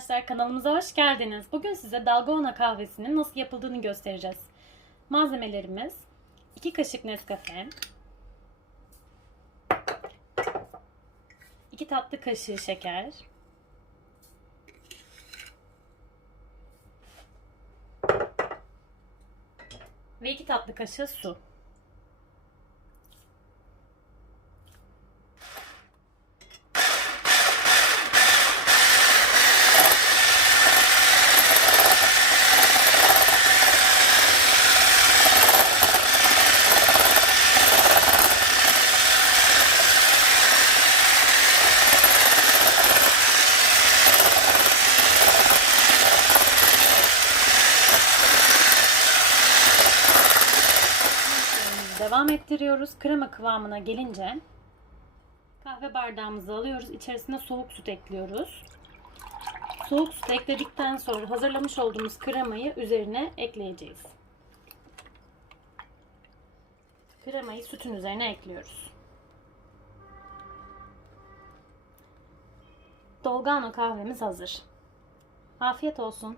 kanalımıza hoş geldiniz. Bugün size dalgona kahvesinin nasıl yapıldığını göstereceğiz. Malzemelerimiz 2 kaşık Nescafe, 2 tatlı kaşığı şeker, ve 2 tatlı kaşığı su. Devam ettiriyoruz. Krema kıvamına gelince kahve bardağımızı alıyoruz. İçerisine soğuk süt ekliyoruz. Soğuk süt ekledikten sonra hazırlamış olduğumuz kremayı üzerine ekleyeceğiz. Kremayı sütün üzerine ekliyoruz. Dolgano kahvemiz hazır. Afiyet olsun.